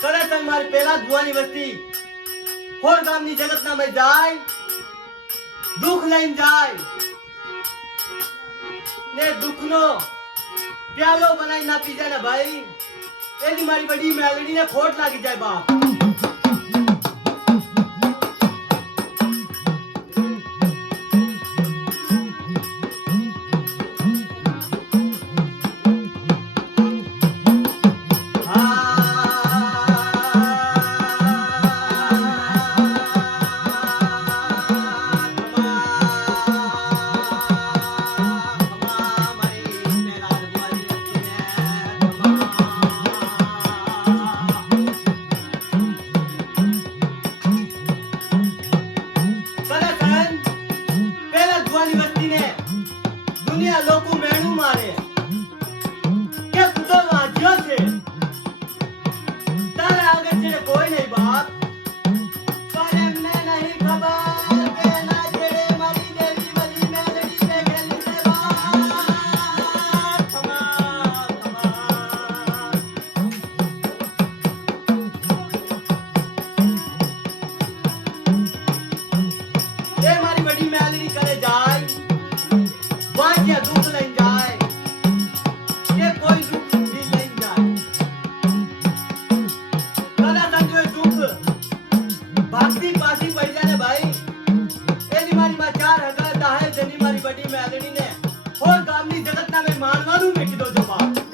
કરે તન મારી પેલા જુવાની વસ્તી ખોર ગામની જગતના મેં જાય દુઃખ લઈને જાય ને દુઃખનો પ્યાલો બનાવી ના પી જાય ને ભાઈ એની મારી બડી મેલડીને ખોટ લાગી જાય બાપ દુનિયા લોકો મેણું મારે કે કુદો વાંચ્યો છે તારે આગળ છે કોઈ નહીં બાપ પણ એમને નહીં ખબર કે ના છેડે મારી દેવી બધી મેલડી બેઠેલી છે બાપ ખમા એ મારી બડી મેલડી કરે જાય વાંચ્યા દુઃખ લઈને જાય કે કોઈ દુઃખ બી લઈને જાય કદાચ જો દુઃખ ભાગતી પાછી પડી જાય ને ભાઈ એની મારી માં ચાર હગા દાહે જેની મારી બડી મેલડી ને હોર ગામની જગતના મેં માનવાનું મેં કીધો જો બાપ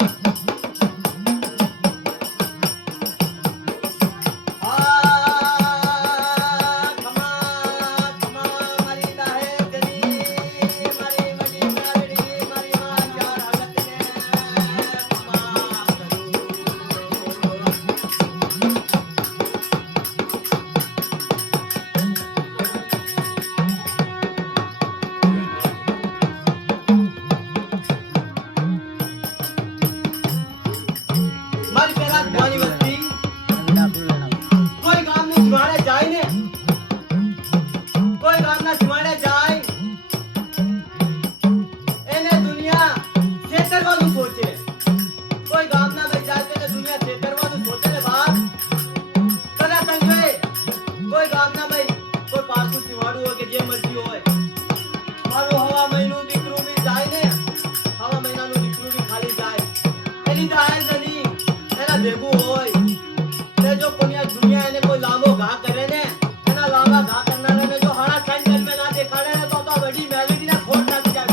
ભેગું હોય જો કોઈ દુનિયા એને કોઈ લાંબો ઘા કરે ને એના લાંબા ઘા કરનારાને જો હરા ખાઈ જન્મે ના દેખાડે ને તો બડી મેલડી ને ખોટ લાગી જાય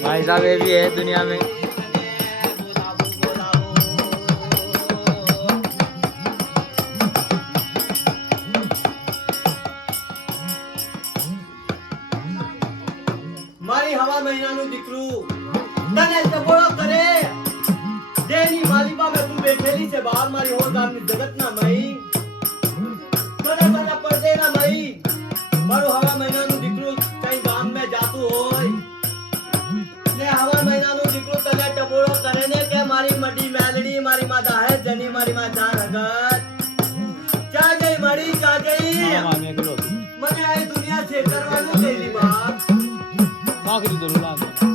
भाई साहब ये भी है दुनिया में મારી હવા મહિનાનું દીકરું તને સબોળો કરે જેની માલિકા મે તું બેઠેલી છે બહાર મારી હોર ગામની જગતના મહી મને મને પડદેના મહી મારું હવા મહિનાનું દીકરું કઈ ગામ મે જાતું હોય ને હવા મહિનાનું દીકરું તને ટબોળો કરે ને કે મારી મડી મેલડી મારી માં દાહે જની મારી માં ચાર હગત ચા જઈ મડી ચા જઈ મને આ દુનિયા છે કરવાનું તેરી બાપ નોકરી તો લાગ